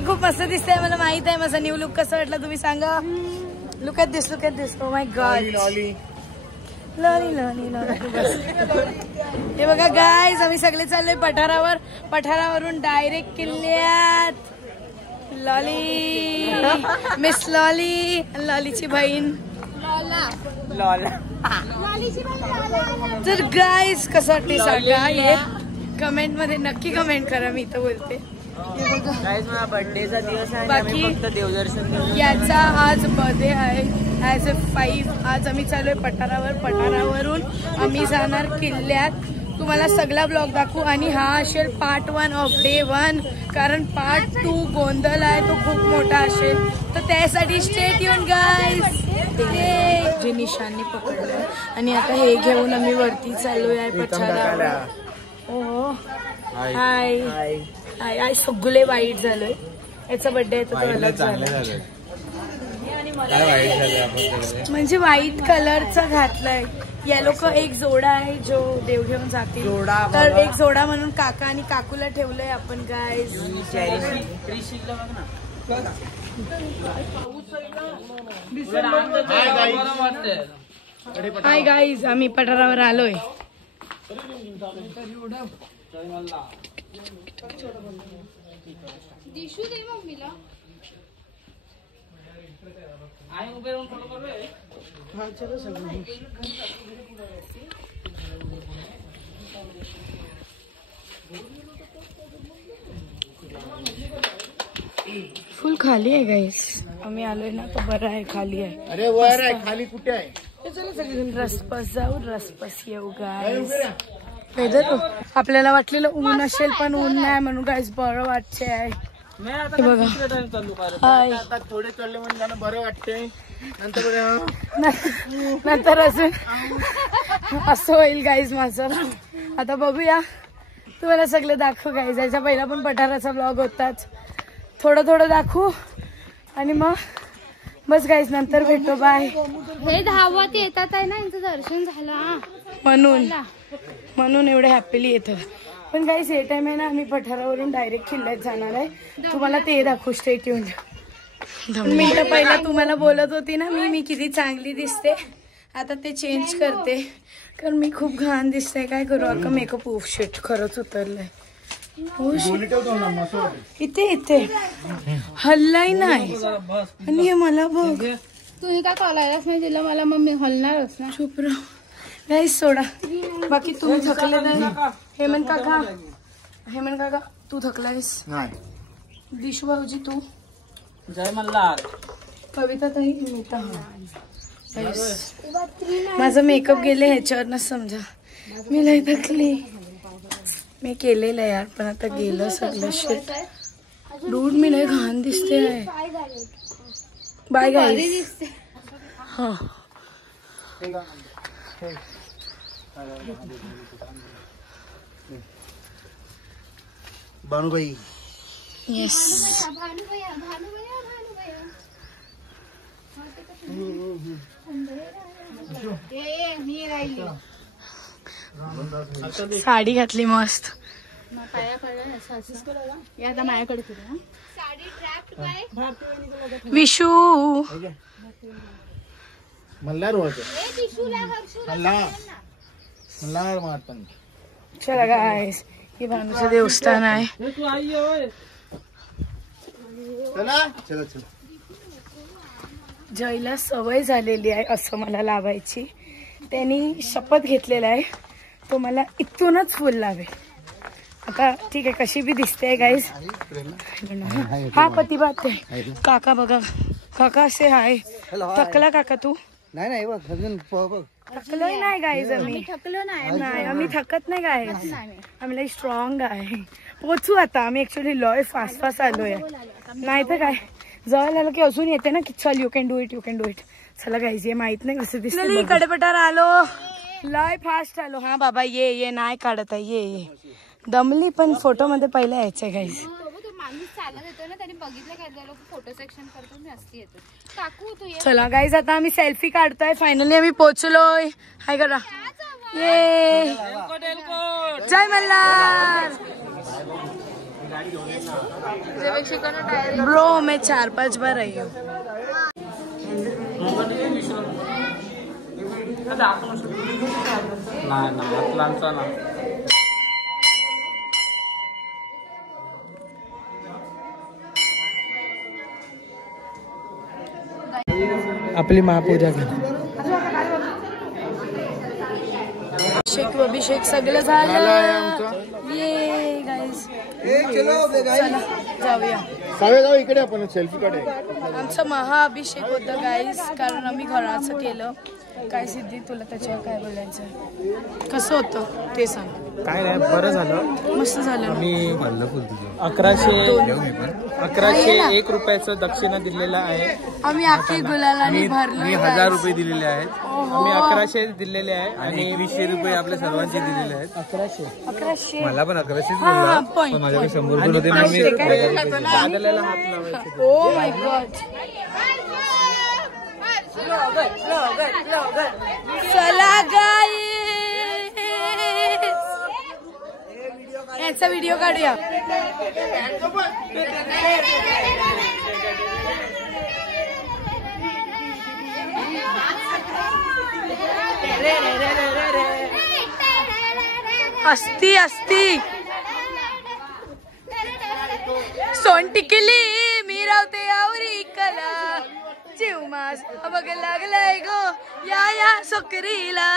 मी खूप मस्त दिसते, मला माहित आहे माझा न्यू लुक कसा वाटला तुम्ही सांगा. Look at this, look at this. Oh my God. Lolly lolly हे बघा गाईज, आम्ही सगळे चाललोय पठारावर. पठारावरून डायरेक्ट किल्ल्यात. लॉली, मिस लॉली, लॉलीची बहीण लॉला. तर गाईज कसं वाटते सांगा, हे कमेंट मध्ये नक्की कमेंट करा. मी तर बोलते माझा बर्थडेचा दिवस आहे, बाकी फक्त देवदर्शन याचा आज बर्थडे आहे. ॲज अ 5 आज आम्ही चालूय पठारावर. पठारावरून आम्ही जाणार किल्ल्यात. तुम्हाला सगळा ब्लॉग दाखवू आणि हा असेल पार्ट 1 ऑफ डे 1, कारण पार्ट 2 गोंधळ आहे तो खूप मोठा असेल. तर त्यासाठी स्टे ट्यून गाईज. जे निशांनी पकडलंय आणि आता हे घेऊन आम्ही वरती चाललोय आहे पठारावर. हो हाय हाय हाय. सगळे वाईट झालोय. याचा बर्थडे आहे तर तो अलग झाला. म्हणजे व्हाईट कलरचा घातलाय. येलो का एक जोडा आहे जो देव घेऊन जातील, तर एक जोडा म्हणून काका आणि काकूला ठेवलंय आपण गाईज. हाय गाईज, आम्ही पठारावर आलोय. फुल खाली आहे गाईस. आम्ही आलोय ना तर बरं आहे, खाली आहे. अरे वर आहे, खाली कुठे आहे? चला सगळेजण रसपस जाऊ, रसपस येऊ गाईस. आपल्याला वाटलेलं ऊन असेल पण ऊन नाही म्हणून गाईस बरं वाटते आहे. बघा आता थोडे चढले म्हणजे बरं वाटते, नंतर अजून असं होईल गाईज माझं. आता बघूया, तुम्हाला सगळं दाखवू गाईज. याचा पहिला पण पठाराचा ब्लॉग होताच, थोडं थोडं दाखवू आणि मग बस गाईज नंतर भेटतो. बाय. हे धावत येतात आहे ना, यांचं दर्शन झालं म्हणून एवढे हॅपीली येतात. पण गाईज हे टाइम आहे ना, आम्ही पठारावरून डायरेक्ट किल्ल्यात जाणार आहे. तुम्हाला ते दाखवू. Stay tuned. मिनिटं पहिला तुम्हाला बोलत होती ना मी किती चांगली दिसते. आता ते चेंज करते कारण मी खूप घाण दिसते. काय करू अक्का, मेकअप ऑफ शिट खरंच उतरलंय. इथे इथे हल्लाही नाही आणि हे मला बघ. तुम्ही काय कॉलायलाच नाही दिलं मला, मग मी हलणारच ना. चुप रहा गाईस, सोडा. बाकी तुम्ही थकले नाही? हेमंत काका तू थकलायस? दिशू भाऊजी तू? जय मल्हार. कविता ताई माझं मेकअप गेले ह्याच्यावर समजा. मी लय थकली. मी केलेलं यार पण आता गेलं सगळं. शिट डूड, मी लय घाण दिसते आहे. बाय गाईस. हा भानुबाई. येस. साडी घातली मस्त. विशू मल्हार चला गाईस, हे भानूचं देवस्थान आहे. जयला सवय झालेली आहे असं मला लावायची. त्यांनी शपथ घेतलेला आहे तो मला इथूनच फुल लावेल. आता ठीक आहे, कशी बी दिसते गाईज. हा पती बात आहे. काका बघा, काका असे हाय. थकला काका तू? नाही थकलोय नाही गाईज. आम्ही थकलो नाही, आम्ही थकत नाही गाईज. आम्ही लई स्ट्रॉंग आहे. पोचू आता आम्ही. ऍक्च्युली लॉय फास्ट आलोय. नाही तर काय, जवळ आलं की अजून येते ना की चल यू कॅन डू इट. चला गाईज, हे माहित नाही कसं दिसतं. कडेपटार आलो, लय फास्ट आलो. हा बाबा ये नाही काढत आहे. ये दमली पण फोटो मध्ये पहिला यायचंय गाईज. चला गाईज, आता आम्ही सेल्फी काढतोय. फायनली आम्ही पोहोचलोय. हाय करा. ये जय मल्हार. ब्रो मैं 4-5 बार आई हूँ। आपली महापूजा केली. अभिषेक सगळं झालं. ये गाईस चला जाऊया. जाऊ इकडे आपण सेल्फी काढे. आमचं महाअभिषेक होतं गाईस, कारण आम्ही घराचं केलं. काय सिद्धी तुला त्याच्यावर काय बोलायचं? कसं होतं ते सांग. काय नाही, बरं झालं, मस्त झालं. मी 1101 रुपयाचं दक्षिणा दिलेलं आहे. आम्ही आखी गुलालाने भरलं. मी 1000 रुपये दिलेले आहेत. आम्ही 1100 दिलेले आहे आणि 2100 रुपये आपल्या सर्वांचे दिलेले आहेत. 1100 मला पण 1100 हा, point, पण माझ्याकडे point. 100 रुपये होते म्हणून मी दादाला हात लावायचे. Oh my God. चला गाईस याचा व्हिडिओ काढूया. असती असती सोन टिकली मी रावते आवरी कला जीव मास बघ लागलाय गो या सोकरीला.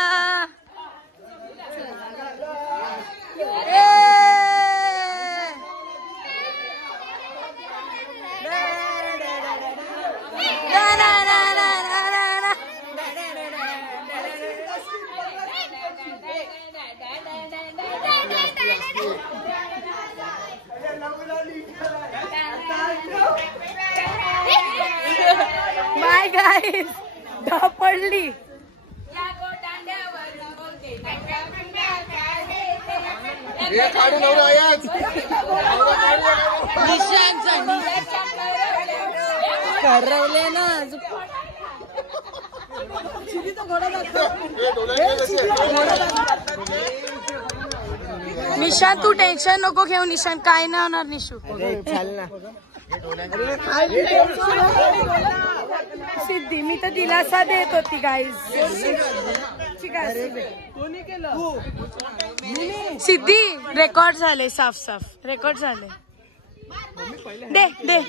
बाय गाईस पडली. करवले ना निशान तू टेन्शन नको घेऊ. निशान काय नाही होणार. निशू सिद्धी मी तर दिलासा देत होती गाईज. सिद्धी रेकॉर्ड झाले साफ साफ रेकॉर्ड झाले. दे दे.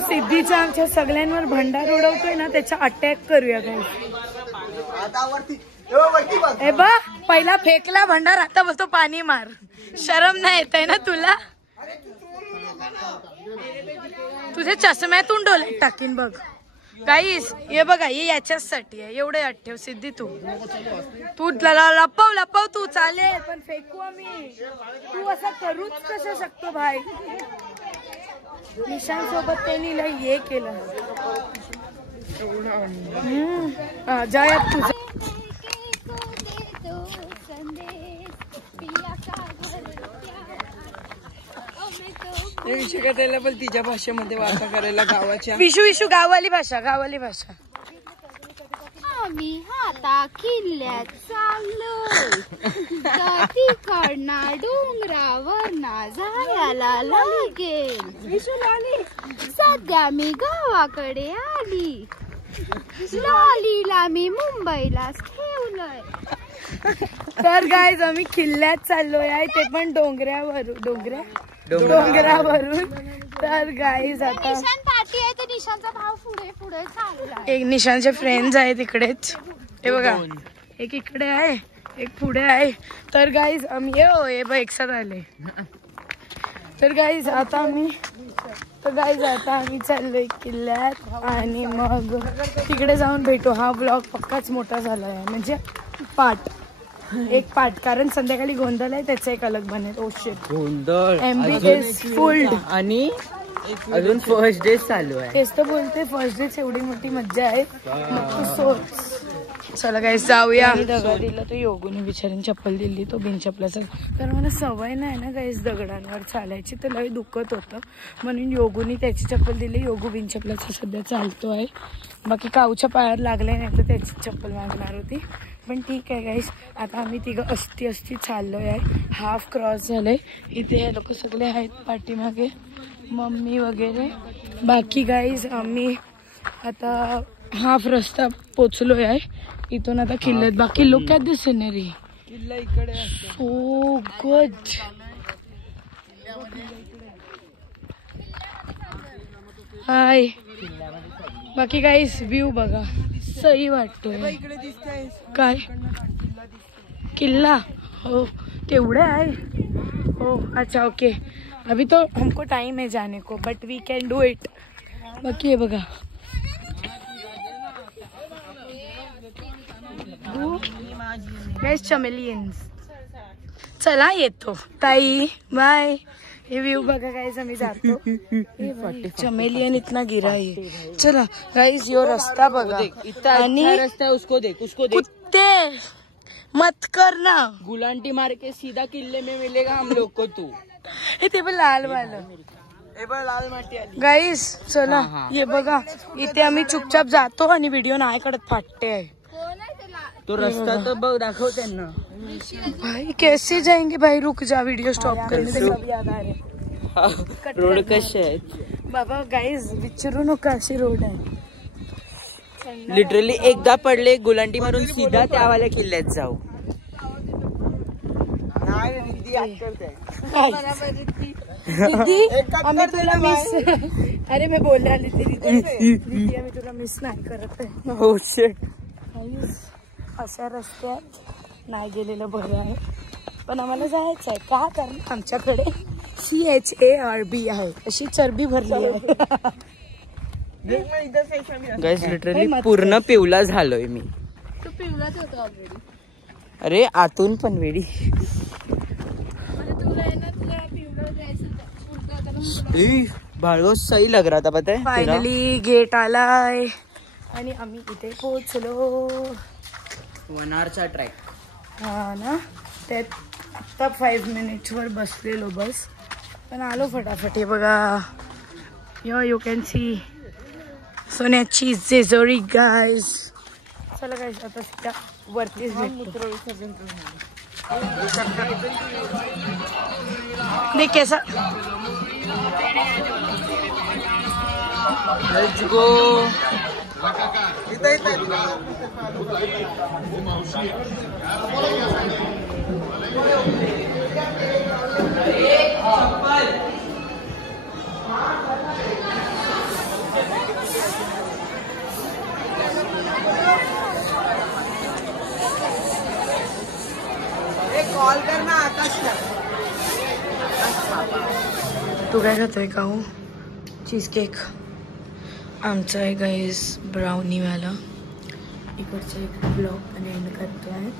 सिद्धीच्या आमच्या सगळ्यांवर भंडार उडवतोय ना त्याचा अटॅक करूया गाईज. ए बा पहिला फेकला भंडार आता बसतो पाणी मार. शरम नाही येत आहे ना तुला? तुझे चष्म्यातून डोळे टाकीन बघ. गाईस हे बघा हे याच्यासाठी आहे. एवढे आठव सिद्धी तू लपव तू चालेल पण फेकू आम्ही. तू असं करूच कसं शकतो भाई. निशान सोबत त्यांनी लय हे केलं. जय तुझं त्याला पण तिच्या भाषेमध्ये वापर करायला गावाच्या. विशू विशू गावाली भाषा गावाली भाषा. आम्ही हाता किल्ल्यात चाललो तिकडना डोंगरावर ना जायला लागेल. सध्या मी गावाकडे आली. लॉलीला मी मुंबईलाच ठेवलंय. तर गाईज आम्ही किल्ल्यात चाललोय आहे ते पण डोंगरावरून. तर गाईज आता निशांचा भाव पुढे पुढे चालला. एक निशांचे फ्रेंड्स आहे तिकडेच. हे बघा एक इकडे आहे एक पुढे आहे. तर गाईज आम्ही एक साथ आले. तर गाईज आता आम्ही चाललोय किल्ल्यात आणि मग तिकडे जाऊन भेटू. हा ब्लॉग पक्काच मोठा झाला आहे म्हणजे एक पार्ट कारण संध्याकाळी गोंधळ आहे त्याचा एक अलग बनेल. ओ शिट गोंधळ MB इज फुल आणि अजून फर्स्ट डे चालू आहे. तेच तर बोलते फर्स्ट डेच एवढी मोठी मज्जा आहे. चला काय जाऊया. दगड दिला तो योगूने बिचारीने चप्पल दिली तो बिनचपलाचा. कारण मला सवय नाही ना गाईस दगडांवर चालायची तर लय दुखत होतं म्हणून योगूने त्याची चप्पल दिली. योगू बिनचपलाचा सध्या चालतो आहे. बाकी काऊच्या पायावर लागले नाही तर त्याची चप्पल मागणार होती पण ठीक आहे गाईस. आता आम्ही तिघं अस्ती चाललोय आहे. हाफ क्रॉस झालंय. इथे हे लोक सगळे आहेत पाठीमागे, मम्मी वगैरे. बाकी गाईज आम्ही आता हाफ रस्ता पोचलोय आहे. इथून आता किल्ल्यात. बाकी लोक ॲट द सिनरी. किल्ला इकडे असतो. So good. हाय. बाकी गाईज व्ह्यू बघा, सही वाटतोय. इकडे दिसतंय काय किल्ला? हो तेवढे आहे. हो अच्छा ओके. अभी तो हमको टाइम है जाने को, but we can do it. बाकी हे बघा, चमेलियन्स. चला येतो ताई, बाय. हे व्ह्यू बघा गाइस, आम्ही जातो. चमेलियन इतना गिरा है. चला गाइस, यो रस्ता बघा. आणि रस्ता है, उसको देख, उसको देख. कुत्ते मत करना. गुलांटी मार के सीधा किले में मिलेगा हम लोग को. तू ते पण लाल वालं लाल माटी आली. गाईस चला. ये बघा, इथे आम्ही चुपचाप जातो आणि व्हिडिओ नाही काढत, फाटते आहे. तो रस्ता तो बघ, दाखव त्यांना. भाई कैसे जाएंगे भाई, रुक जा, वीडियो स्टॉप करने दे. सब याद आ रहे रोड कसे आहेत बाबा. गाईज विचारू नका, असे रोड आहे. लिटरली एकदा पडले गुलांटी मारून सीधा त्यावाल्या किल्ल्यात जाऊ. दीदी आम्ही तुला मिस, अरे मी बोलले आली ती दीदी, आम्ही तुला मिस नाही करत आहे. हो शिट. अशा रस्त्यात नाही गेलेलं बरं आहे, पण आम्हाला जायचं आहे. का? कारण आमच्याकडे CHARB आहे, अशी चरबी भरली आहे. गाइस लिटरली पूर्ण पिवला झालोय मी. तू पिवलाच होता ऑलरेडी. अरे आतून पण वेडी. तुला आहे ना, तुला पिवलं जायचं. बाळगो सही लग रहा था पता है. फायनली गेट आलाय आणि आम्ही इथे पोहोचलो. 1 hourचा ट्रॅक. हा ना, त्यात आत्ता 5 मिनिट्सवर बसलेलो बस, पण आलो फटाफट. हे बघा, यू कॅन सी सोन्याची जेजुरी गाईज. चला गाईज, आता त्या वरतीच देख कैसा. Let's go. कॉल करना आकाशला. तू काय खातोय का? हो चीज केक आमचं आहे गाईस, ब्राउनीवाला. इकडचा एक ब्लॉग पण एंड करतो आहे,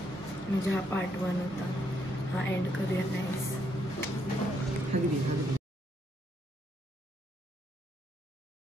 म्हणजे हा पार्ट 1 होता. हा एंड करूया नाईस.